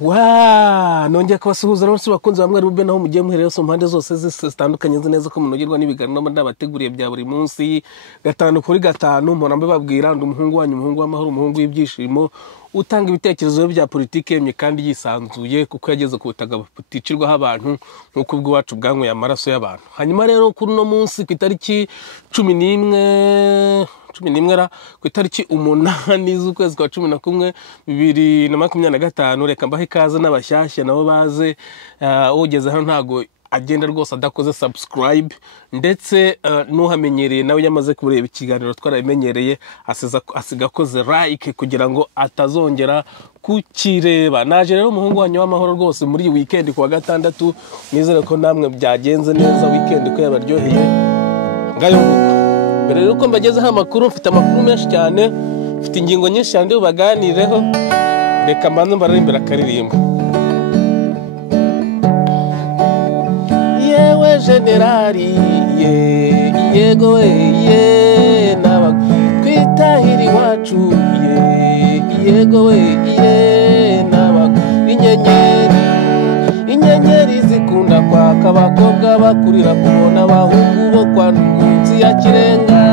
Nongeye kubasuhuza rero bakunze bamwe ari bube naho mugiye muhereye so mpande zose zitandukanye nzi neza ko munogerwa n'ibiganiro ndabateguriye bya buri munsi gatanu kuri gatanu mpora mbabwira ndi umuhungu wanyu umuhungu w'amahoro umuhungu w'ibyishimo utanga ibitekerezo bya politike yemye kandi yisanzuye kuko yageze ku butaga buticirwaho abantu nk'uko ubwacu bwanyweye amaraso y'abantu. Hanyuma rero kuri no munsi ku itariki 11 ku itariki 8 z'ukwezi kwa 11 2025 reka mbahe ikaze n'abashyashya nabo baze ugeze hano ntago agenda rwose adakoze subscribe ndetse nuhamenyereye nawe yamaze kureba ikiganiro twarabimenyereye asiga koze like kugira ngo atazongera kukireba. Naje rero umuhungu wanyu w'amahoro rwose muri weekend ku wa gatandatu nizere ko namwe byagenze neza weekend ko yabaryoheye ngayo nguko. Mbere rero ko mbagezeho amakuru mfite amakuru menshi cyane mfite ingingo nyinshi cyane ubaganireho reka mbanze mbaririmbira akaririmbo. Yewe generali yego ye naba kwitahiri wacu yego ye naba inyenyeri zikunda kwaka abakobwa bakurira kubona abahungu bo kwa munsi ya kirenga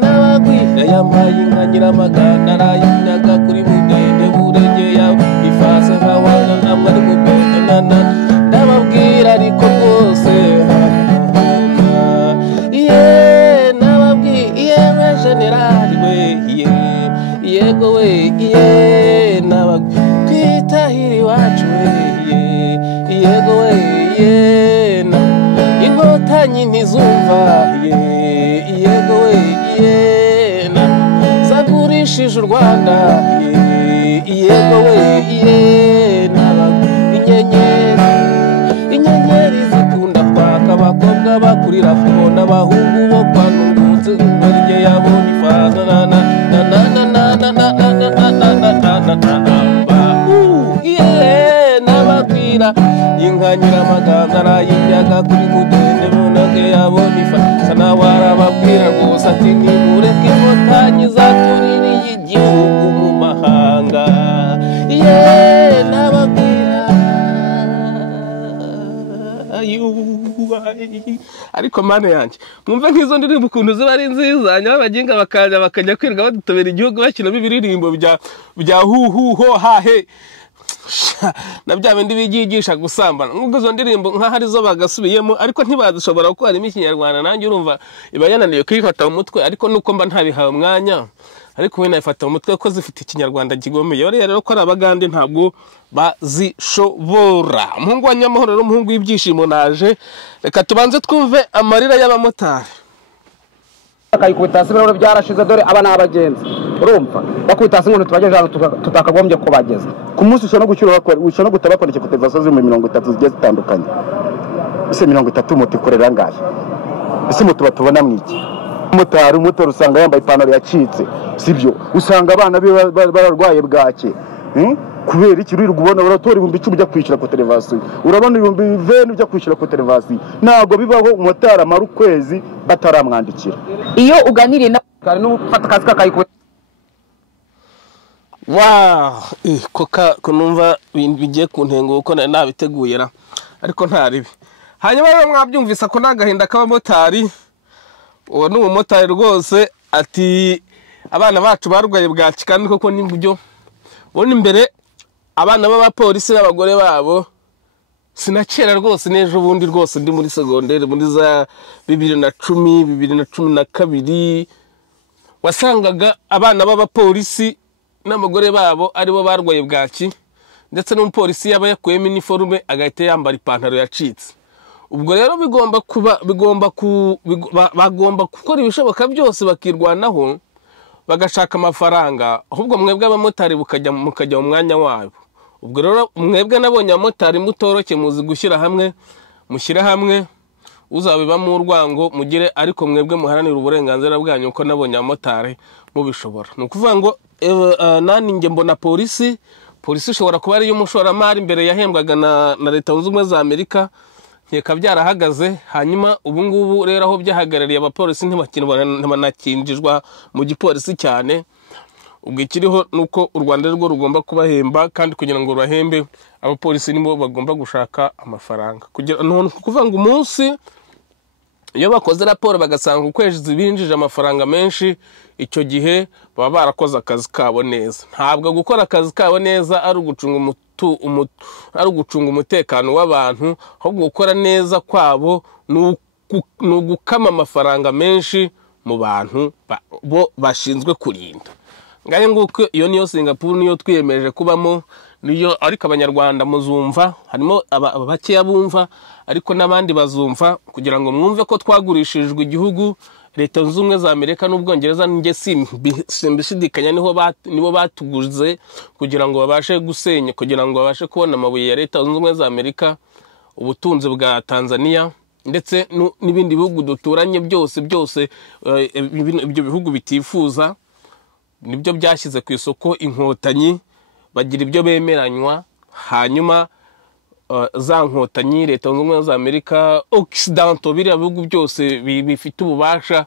nabagwira yambaye inka nyiramagana arayinyaga kuri mudende burege ya ifase nk'awana namwe ari mubenana ndababwira ariko rwose nababwira generali we yego we kwitahiri wacu we yego we inkotanyi ntizumva yego we zagurishije u Rwanda yego we inyenyeri zikunda kwaka abakobwa bakurira kubona abahungu bo kwa nungutse umurye yabona ifaza nababwira inka nyiramaganga arayinyaga kuri mudende bunage yabona ifaza nawe arababwira rwose ati nimureke inkotanyi zatuririye igihugu mu mahanga nababwira ariko mane yanjye mwumve nk'izo ndirimbo ukuntu ziba ari nziza nyabaginga bakajya kwirirwa badutobera igihugu bakinamo ibiririmbo bya huhuho hahe na bya bindi bigigisha gusambana nubwo izo ndirimbo nk'aho arizo bagasubiyemo ariko ntibazishobora kuko harimo ikinyarwanda nanjye urumva iba yananiye kuyifata mu mutwe ariko nuko mba ntabihawe umwanya ariko we nayifata mu mutwe ko zifite ikinyarwanda kigomeye rero ko ari abagande ntabwo bazishobora. Umuhungu wa nyamahoro rero umuhungu w'ibyishimo naje reka tubanze twumve amarira y'abamotari. Akayikubita hasi rero byarashize dore aba n'abagenzi urumva bakubita hasi ngo tubageje hano tutakagombye ko bageze ku munsi ushobora gucyura ushobora gutabakora ku televiziyo mu 30 zigiye zitandukanye ese 30 moto ikorera ngahe ese moto batubona mwiki umutari usanga yambaye ipantaro yacitse sibyo usanga abana bararwaye bwake kubera iki ruri kubona baratora 1000 ujya kwishyura ku televiziyo urabona 20 ujya kwishyura ku televiziyo ntago bibaho umutari amara ukwezi bataramwandikira iyo uganiriye na kare n'ufata kazi kakayikwe ko numva bigiye ku ntengo uko nabiteguye ariko ntaribi. Hanyuma rero mwabyumvisa ko nagahinda k'abamotari uwo ni umumotari rwose ati abana bacu barwaye bwaki kandi koko nibyo ubona imbere abana b'abapolisi n'abagore babo sinakera rwose nejo bundi rwose ndi muri secondaire muri za 2010-2012 wasangaga abana b'abapolisi n'abagore babo aribo barwaye bwaki ndetse n'umupolisi yaba yakuyemo uniforme agahita yambara ipantaro yacitse. Ubwo rero bagomba gukora ibishoboka byose bakirwanaho bagashaka amafaranga ahubwo mwebwe abamotari mukajya mu mwanya wabo. Ubwo rero mwebwe nabonye abamotari mutoroke muzi gushyira hamwe mushyira hamwe uzabibamo urwango mugire ariko mwebwe muharanira uburenganzira bwanyu uko nabonye abamotari mubishobora. Ni ukuvuga ngo nani nge mbona polisi ushobora kuba ari y'umushoramari imbere yahembwaga na Leta Zunze Ubumwe za Amerika nkeka byarahagaze. Hanyuma ubu ngubu rero aho byahagarariye abapolisi ntibanakinjizwa mu gipolisi cyane ubwo ikiriho nuko u Rwanda rwo rugomba kubahemba, kandi kugira ngo bahembe abapolisi nibo bagomba gushaka amafaranga. Kugira none kuvuga ngo umunsi iyo bakoze raporo bagasanga ukwezi binjije amafaranga menshi, icyo gihe baba barakoze akazi kabo neza. Ntabwo gukora akazi kabo neza ari ugucunga umutekano w'abantu, ahubwo gukora neza kwabo ni ugukama amafaranga menshi mu bantu bo bashinzwe kurinda. Ngaye nguko iyo niyo Singapore niyo twiyemeje kubamo, niyo ariko abanyarwanda muzumva, harimo abakeya bumva ariko n'abandi bazumva, kugira ngo mwumve ko twagurishijwe igihugu. Leta Zunze Ubumwe za Amerika n'Ubwongereza nge simbishidikanya nibo batuguze kugira ngo babashe gusenya, kugira ngo babashe kubona amabuye ya Leta Zunze Ubumwe za Amerika, ubutunzi bwa Tanzania ndetse n'ibindi bihugu duturanye byose ibyo bihugu bitifuza. Nibyo byashyize ku isoko inkotanyi, bagira ibyo bemeranywa, hanyuma za nkotanyi Leta Zunze Ubumwe za Amerika, Occident, biriya bihugu byose bifite ububasha,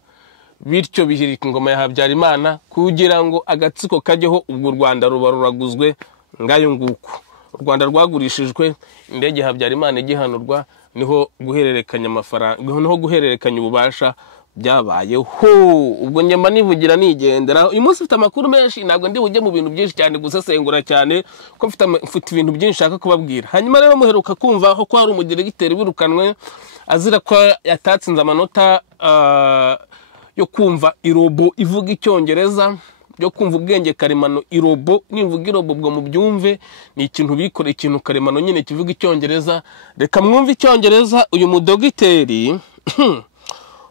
bityo bihirika ingoma ya Habyarimana kugira ngo agatsiko kajyeho. Ubwo u Rwanda ruba ruraguzwe ngayo nguko. U Rwanda rwagurishijwe, indege Habyarimana igihanurwa, niho guhererekanya amafaranga, niho guhererekanya ububasha byabayeho. Ubwo nyama nivugira nigendera. Uyu munsi mfite amakuru menshi, ntabwo ndi bujye mu bintu byinshi cyane gusesengura cyane, ko mfite ibintu byinshi nshaka kubabwira. Hanyuma rero muheruka kumva ko hari umudiregiteri wirukanwe azira ko yatatsinze amanota yo kumva irobo ivuga icyongereza, byo kumva ubwenge karemano. Irobo, nimvuga irobo bwo mu byumve, ni ikintu bikora, ikintu karemano nyine kivuga icyongereza. Reka mwumve icyongereza.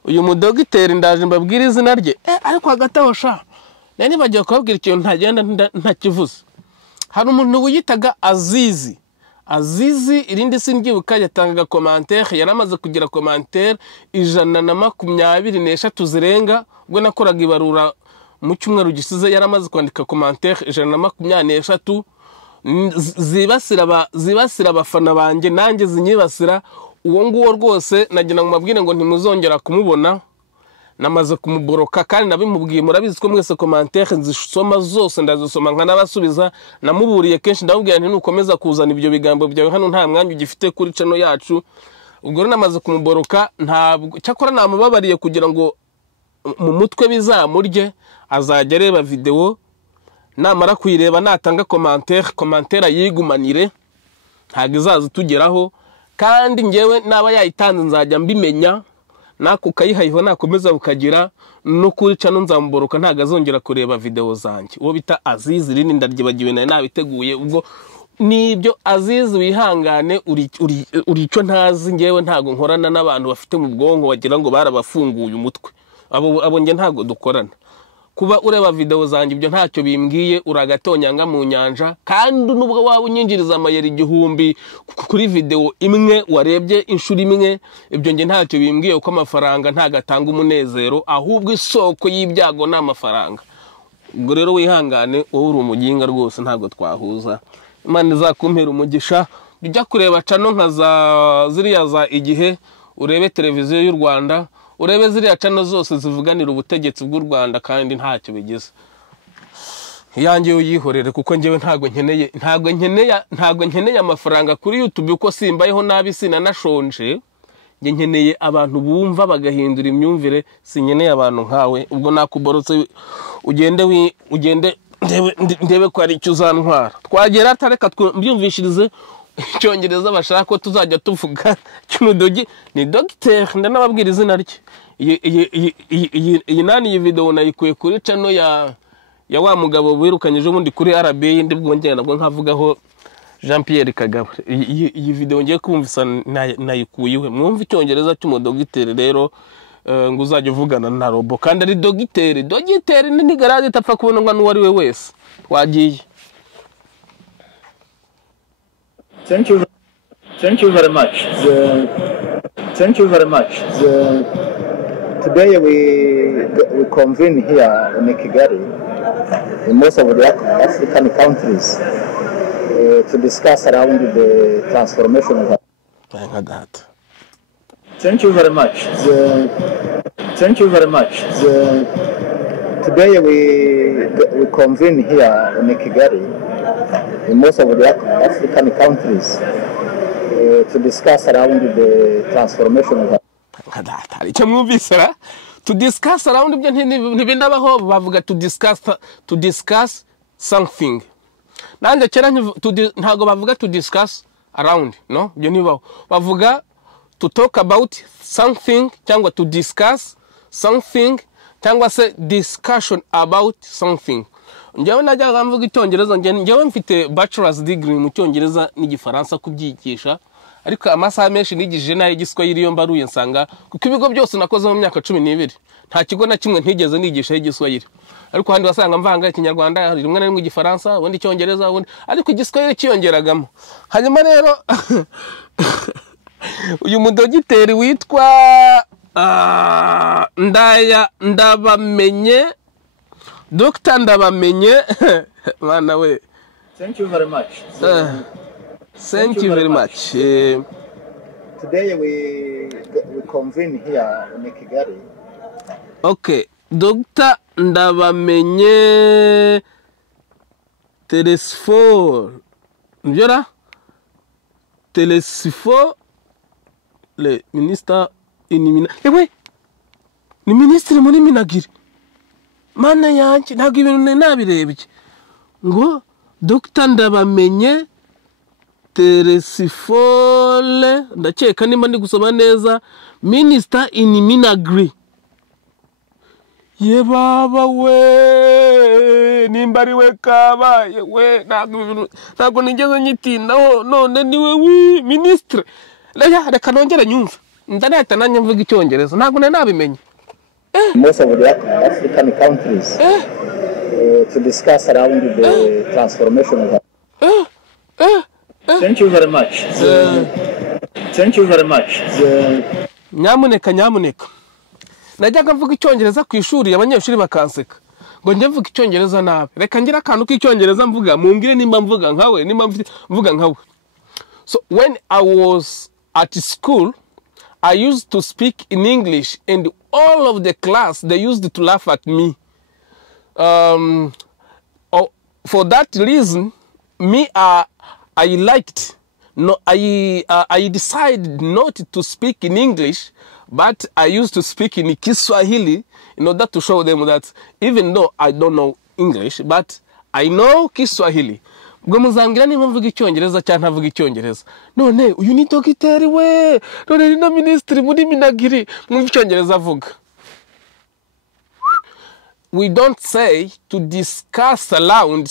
Uyu mudogiteri ndaje mbabwira izina rye, ariko hagati aho nani bagiye kubabwira ikintu ntagenda ntakivuze. Hari umuntu wiyitaga Azizi, irindi sindyibuka, yatangaga commentaire, yaramaze kugira commentaire 123 zirenga. Ubwo nakoraga ibarura mu cyumweru gisize, yaramaze kwandika commentaire 123 zibasira abafana banjye, nanjye zinyibasira. Uwo nguwo rwose nagira ngo mabwire ngo ntimuzongera kumubona, namaze kumuboroka, kandi nabimubwiye. Murabizi ko mwese commentaire nzisoma zose ndazisoma nkanabasubiza. Namuburiye kenshi ndamubwira nti nukomeza kuzana ibyo bigambo byawe hano nta mwanya ugifite kuri channel yacu. Ubwo rero namaze kumuboroka, ntabwo cyakora namubabariye kugira ngo mu mutwe bizamurye, azajya areba video, namara kuyireba natanga commentaire ayigumanire, ntabwo izaza tugeraho. Kandi ngewe naba yayitanze nzajya mbimenya, nako kayihayiho nakomeza bukagira no kuri channel nzamuboroka, ntago azongera kureba video zanjye. Uwo bita Azizi rini ndaryibagiwe naye nabiteguye. Ubwo nibyo Azizi, wihangane, uri cyo ntazi. Ngewe ntago nkorana n'abantu bafite mu bwonko wagira ngo barabafunguye umutwe. Abo nge ntago dukorana. Kuba ureba video zanjye ibyo ntacyo bimbwiye, uragatonyanga mu nyanja. Kandi nubwo waba unyinjiriza amayeri 1000 kuri video imwe warebye inshuro imwe, ibyo nge ntacyo bimbwiye, uko amafaranga ntagatanga umunezero, ahubwo isoko y'ibyago n'amafaranga. Ubwo rero wihangane, wowe uri umuginga rwose, ntago twahuza. Imana izakumpera umugisha. Bijya kureba channel nka ziriya za Igihe, urebe televiziyo y'u Rwanda, urebe ziriya channel zose zivuganira ubutegetsi bw'u Rwanda, kandi ntacyo bigize. Yanjye uyihorere, kuko ngewe ntago nkeneye amafaranga kuri YouTube, uko simbayeho nabi sinanashonje. Nge nkeneye abantu bumva bagahindura imyumvire, sinkeneye abantu nkawe. Ubwo nakuborotse ugende ndebe ko ari icyo uzantwara. Twagera atareka mbyumvishirize icyongereza bashaka ko tuzajya tuvuga. Cy'umudogi ni docteur, ndanababwira izina rye. Iyi video nayikuye kuri channel ya wa mugabo wirukanyije ubundi kuri RBA, ndi bwongera nabwo nkavugaho Jean Pierre Kagabo. Iyi video ngiye kumvisa nayikuyewe. Mwumva icyongereza cy'umudogiteri rero, ngo uzajya uvugana na robo, kandi ari dogiteri ni garage itapfa kubonwa n'uwari we wese. Wagiye. Thank you very much. Today we convene here in Kigali, in most of the African countries, to discuss around the transformation of. Thank you very much. Today we convene here in Kigali, in most of the African countries, to discuss around the transformation of to discuss around to discuss something. Nanje kera ntago bavuga to discuss around, no? Byo nibaho. Bavuga to talk about something cyangwa to discuss something cyangwa se discussion about something. Njyewe najyaga mvuga icyongereza, njyewe mfite bachelor's degree mu cyongereza n'igifaransa kubyigisha, ariko amasaha menshi nigije nayo igiswahili yo mbaruye nsanga kuko ibigo byose nakoze mu myaka 12 nta kigo na kimwe ntigeze nigisha igiswahili, ariko handi wasanga mvanga ikinyarwanda rimwe na rimwe igifaransa ubundi icyongereza ubundi, ariko igiswahili kiyongeragamo. Hanyuma rero uyu mudogiteri witwa Ndabamenye, Dr. Ndabamenye mana we. Thank you very much. Thank you very much. Today we convene here in Kigali. Okay, Dr. Ndabamenye Telesfor. Njora? Telesfor le ministre inimina. Ewe. Ni ministre muri Minagiri. Mana yanjye ntabwo ibintu nabirebye. Ngo Dr. Ndabamenye Telesfor ndakeka nimba ndi gusoma neza minister in Minagri. Ye baba we nimba ari we kabaye we ntabwo nigeze nyitindaho none niwe wi ministre. Reka nongera nyumva ndanahita nanjye mvuga icyongereza ntabwo nabimenye. Most of the African countries to discuss around the transformation of Thank you very much. Thank you very much. Nyamuneka najyaga mvuga icyongereza ku ishuri abanyeshuri bakanseka ngo njye mvuga icyongereza nabi. Reka ngira akantu k'icyongereza mvuga mumbwire nimba mvuga nkawe nimba mvuga nkawe. So when I was at school I used to speak in English and all of the class they used to laugh at me. For that reason I liked no I decided not to speak in English, but I used to speak in Kiswahili in order to show them that even though I don't know English, but I know Kiswahili. Ubwo muzambwira niba mvuga icyongereza cyangwa ntavuga icyongereza. None uyu ni dogiteri we, none ni na ministre muri Minagiri, mwumva icyongereza avuga. We don't say to discuss around,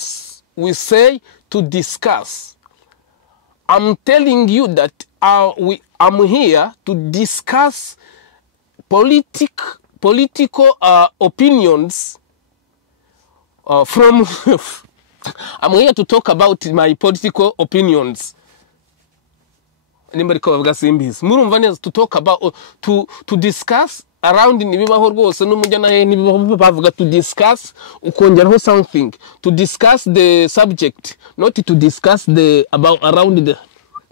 we say to discuss. I'm telling you that I'm here to discuss political opinions from I'm here to talk about my political opinions. Anybody call simbizi murumva neza to talk about to discuss around nibibaho rwose n'umujya nahe nibibaho bavuga to discuss ukongeraho something to discuss the subject, not to discuss the about around the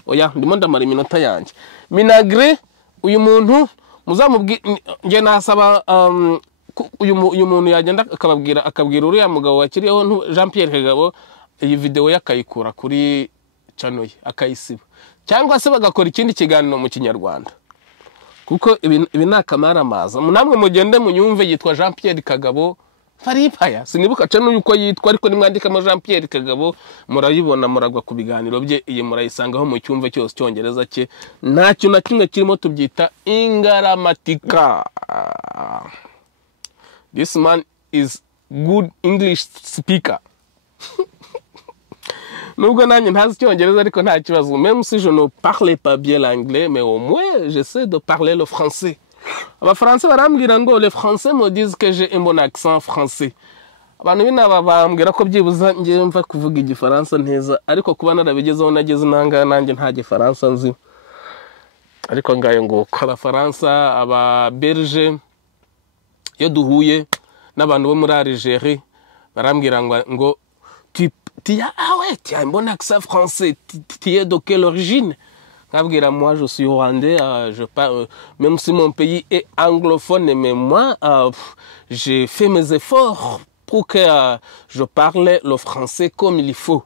oya ndimo ndamara iminota yanjye. Minagri uyu muntu muzamubwira nge nasaba uyu muntu yagenda akabwira uriya mugabo wakiriyeho Jean Pierre Kagabo iyi video yakayikura kuri channel ye akayisiba cyangwa se bagakora ikindi kiganiro mu Kinyarwanda kuko ibi nakamara maza namwe mugende munyumve yitwa Jean Pierre Kagabo faripaya sinibuka channel yuko yitwa ariko nimwandika ama Jean Pierre Kagabo murayibona muragwa ku biganiro bye iyi murayisangaho mu cyumve cyose cyongereza cye ntacyo na kimwe kirimo tubyita ingaramatika. This man is good English speaker. Nubwo nanjye ntazi icyongereza ariko nta kibazo, même si je ne parle pas bien l'anglais, mais au moins j'essaie de parler le français. Abafaransa barambwira ngo les français me disent que j'ai un bon accent français. Abantu binaba bambwira ko byibuza ngiye mva kuvuga igifaransa neza, ariko kuba narabigezeho nageze nanga nanjye nta gifaransa nzi. Ariko ngayo ngo abafaransa aba Belge yo duhuye n'abantu bo muri Algérie barambwira ngo tu as un bon accent français, tu es de quelle origine? moi je suis rwandais, je parle, même si mon pays est anglophone, mais moi, j'ai fait mes efforts pour que je parle le français comme il faut.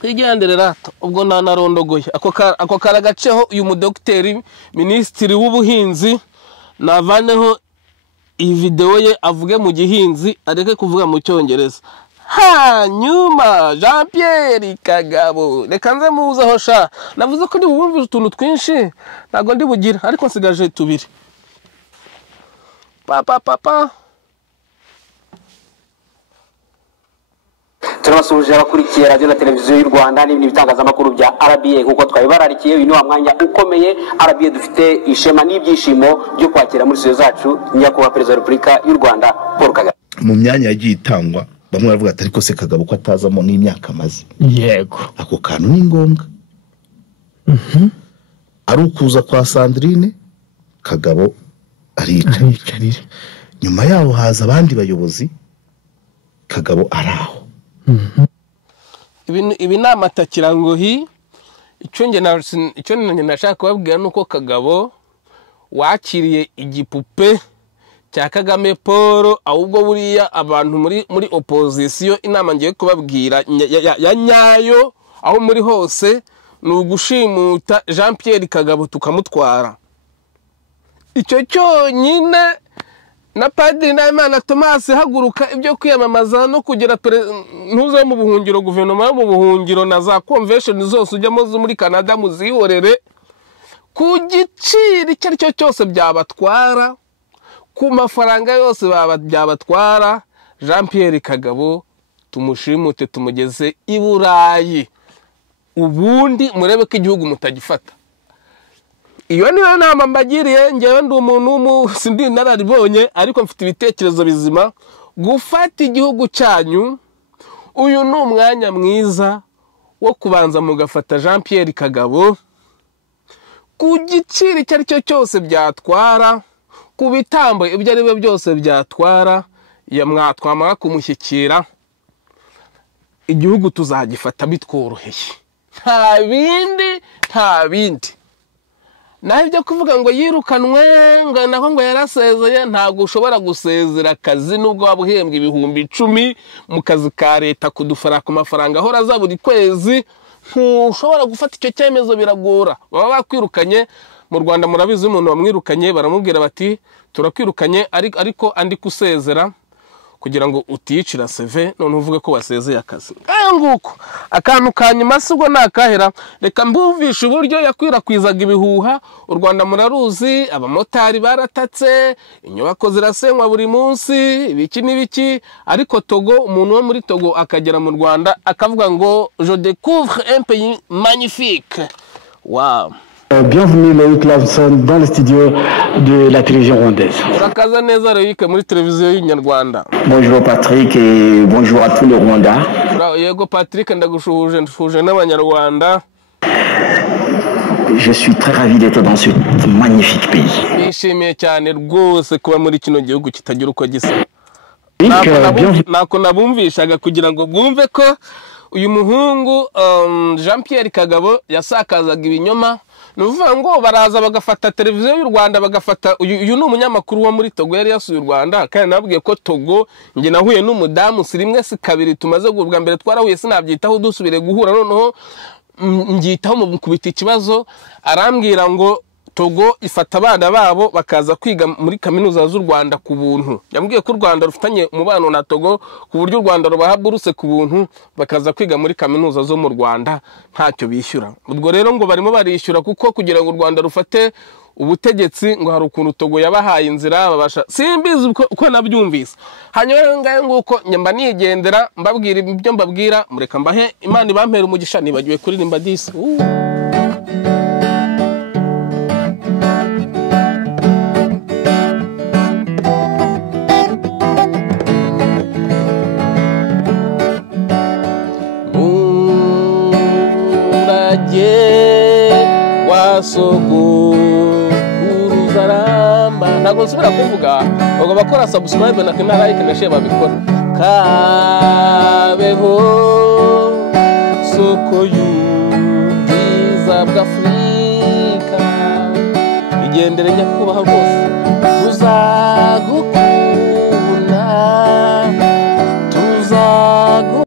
Twigendere rata ubwo nanarondogoye ako karagaceho uyu mudokiteri minisitiri w'ubuhinzi navaneho iyi video ye avuge mu gihinzi areke kuvuga mu cyongereza. Hanyuma Jean Pierre Kagabo reka nze muzaho sha navuze ko ndi bumvise utuntu twinshi ntago ndi bugira ariko nsigaje tubiri. Papa turabasuje abakurikiye radio na televiziyo y'u Rwanda n'ibindi bitangazamakuru bya RBA kuko twabibararikiye uyu ni wa mwanya ukomeye RBA dufite ishema n'ibyishimo byo kwakira muri studio zacu nyakubahwa perezida wa Repubulika y'u Rwanda Paul Kagame. Mu myanya yagiye itangwa bamwe baravuga ati ariko se Kagabo ko atazamo n'imyaka maze. Yego Ako kantu ni ngombwa. Ari ukuza kwa Sandrine Kagabo aricarira. Nyuma yaho haza abandi bayobozi Kagabo araho. Ibi ni amatakirangohi. Icyo nge nashaka kubabwira nuko Kagabo wakiriye igipupe cya Kagame Paul, ahubwo buriya abantu muri opposition inama ngiye kubabwira ya nyayo aho muri hose ni ugushimuta Jean Pierre Kagabo tukamutwara. Icyo cyonyine na Padiri Nahimana Thomas haguruka ibyo kwiyamamaza no kugira ntuze mu buhungiro guverinoma mu buhungiro na za convention zose ujyamo zo muri Canada muzihorere ku giciro icyo ari cyo cyose byabatwara, ku mafaranga yose byabatwara. Jean Pierre Kagabo tumushimute tumugeze i Burayi, ubundi murebe ko igihugu mutagifata. Iyo niyo nama mbagiriye, ngewe ndi umuntu sindi nararibonye ariko mfite ibitekerezo bizima. Gufata igihugu cyanyu, uyu ni umwanya mwiza wo kubanza mugafata Jean Pierre Kagabo ku giciro icyo ari cyo cyose byatwara, ku bitambo ibyo ari byo byose byatwara. Mwatwamara kumushyikira igihugu tuzagifata bitworoheye, nta bindi. Naho ibyo kuvuga ngo yirukanwe ngo naho ngo yarasezeye, ntabwo ushobora gusezera akazi nubwo waba uhembwa ibihumbi 10 mu kazi ka leta kudufara ku mafaranga ahora za buri kwezi. Ntushobora gufata icyo cyemezo, biragora. Baba bakwirukanye mu Rwanda, murabizi umuntu bamwirukanye baramubwira bati turakwirukanye ariko andi kusezera kugira ngo utiyicira CV none uvuge ko wasezeye akazi. Nguko akantu kanyuma sibwo nakahera. Reka mbumvisha uburyo yakwirakwizaga ibihuha. U Rwanda muraruzi, abamotari baratatse, inyubako zirasenywa buri munsi, ibiki n'ibiki. Ariko Togo, umuntu wo muri Togo akagera mu Rwanda akavuga ngo je découvre un pays magnifique. Wow. Bienvenue Loïc Lavson dans le studio de la télévision rwandaise. Urakaza neza Loïc muri televiziyo y'Inyarwanda. Bonjour Patrick et bonjour à tous les Rwandais. Yego Patrick, ndagushuhuje n'abanyarwanda. Je suis très ravi d'être dans ce magnifique pays. Nishimiye cyane rwose kuba muri kino gihugu kitagira uko gisa. Nako nabumvishaga kugira ngo bwumve ko uyu muhungu Jean Pierre Kagabo yasakazaga ibinyoma. Nuvuga ngo baraza bagafata televiziyo y'u Rwanda bagafata uyu ni umunyamakuru wo muri Togo yari yasuye u Rwanda, kandi nabwiye ko Togo nge nahuye n'umudamu si rimwe si kabiri tumaze bwa mbere twarahuye sinabyitaho dusubire guhura, noneho ngitaho mu kubita ikibazo arambwira ngo Togo ifata abana babo bakaza kwiga muri kaminuza z'u Rwanda ku buntu. Yambwiye ko u Rwanda rufitanye umubano na Togo ku buryo u Rwanda rubaha buruse ku buntu bakaza kwiga muri kaminuza zo mu Rwanda ntacyo bishyura. Ubwo rero ngo barimo barishyura kuko kugira ngo u Rwanda rufate ubutegetsi ngo hari ukuntu Togo yabahaye inzira babasha, simbizi uko nabyumvise. Hanyuma ngaye nguko nyamba nigendera mbabwira ibyo mbabwira, mureka mbahe Imana ibampera umugisha. Nibagiwe kuririmba disi. Uruzaramba ntabwo nsubira kuvuga ngo bakora subscribe na like na share babikora. Kabeho soko y'ubwiza bw'Afurika igendere nyakubahwa rwose tuzagukorera